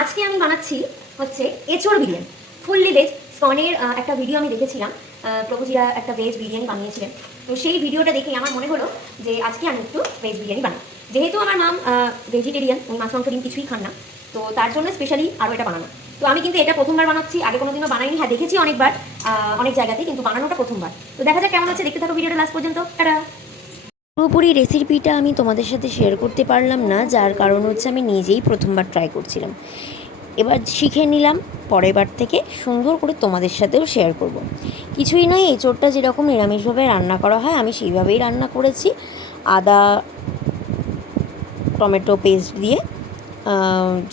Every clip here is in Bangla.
আজকে আমি বানাচ্ছি হচ্ছে এঁচোড় বিরিয়ানি, ফুললি ভেজ। স্কনের একটা ভিডিও আমি দেখেছিলাম, প্রভুজিরা একটা ভেজ বিরিয়ানি বানিয়েছিলেন। তো সেই ভিডিওটা দেখেই আমার মনে হলো যে আজকে আমি একটু ভেজ বিরিয়ানি বানাই। যেহেতু আমার নাম ভেজিটেরিয়ান, উনি মাছ মাংস ডিম কিছুই খান না, তো তার জন্য স্পেশালি আরও এটা বানানো। তো আমি কিন্তু এটা প্রথমবার বানাচ্ছি, আগে কোনোদিনও বানাইনি। হ্যাঁ, দেখেছি অনেকবার অনেক জায়গাতে, কিন্তু বানানোটা প্রথমবার। তো দেখা যাক কেমন হচ্ছে, দেখতে থাকো ভিডিওটা লাস্ট পর্যন্ত। টাটা। পুরোপুরি রেসিপিটা আমি তোমাদের সাথে শেয়ার করতে পারলাম না, যার কারণ হচ্ছে আমি নিজেই প্রথমবার ট্রাই করছিলাম। এবার শিখে নিলাম, পরের বার থেকে সুন্দর করে তোমাদের সাথেও শেয়ার করব। কিছুই নয়, এঁচোড়টা যেরকম নিরামিষভাবে রান্না করা হয় আমি সেইভাবেই রান্না করেছি। আদা টমেটো পেস্ট দিয়ে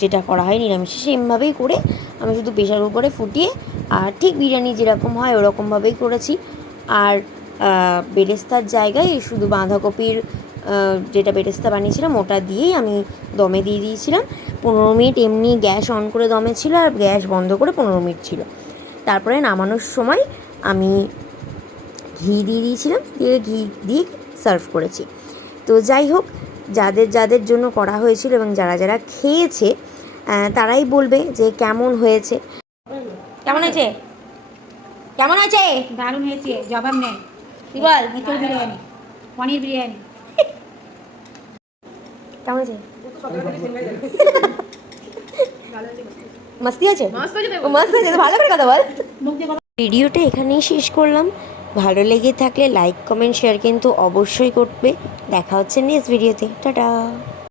যেটা করা হয় নিরামিষে, সেমভাবেই করে আমি শুধু প্রেশার কুকারে ফুটিয়ে আর ঠিক বিরিয়ানি যেরকম হয় ওরকমভাবেই করেছি। আর বেরেস্তার জায়গায় শুধু বাঁধাকপির যেটা বেরেস্তা বানিয়েছিলাম ওটা দিয়েই আমি দমে দিয়ে দিয়েছিলাম। 15 মিনিট এমনি গ্যাস অন করে দমে ছিল, আর গ্যাস বন্ধ করে 15 মিনিট ছিল। তারপরে নামানোর সময় আমি ঘি দিয়ে দিয়েছিলাম, দিয়ে ঘি দিয়ে সার্ভ করেছি। তো যাই হোক, যাদের যাদের জন্য করা হয়েছিল এবং যারা যারা খেয়েছে তারাই বলবে যে কেমন হয়েছে। কেমন হয়েছে? কেমন হয়েছে? দারুণ হয়েছে, জবাব নেই। কি বল? এঁচোড় বিরিয়ানি, পনির বিরিয়ানি। কেমন হয়েছে? মস্তি আছে? মস্ত হয়েছে, ভালো করে কথা বল। ভিডিওটা এখানেই শেষ করলাম। ভালো লেগে থাকলে লাইক কমেন্ট শেয়ার কিন্তু অবশ্যই করবে। দেখা হচ্ছে নেক্সট ভিডিওতে। টাটা।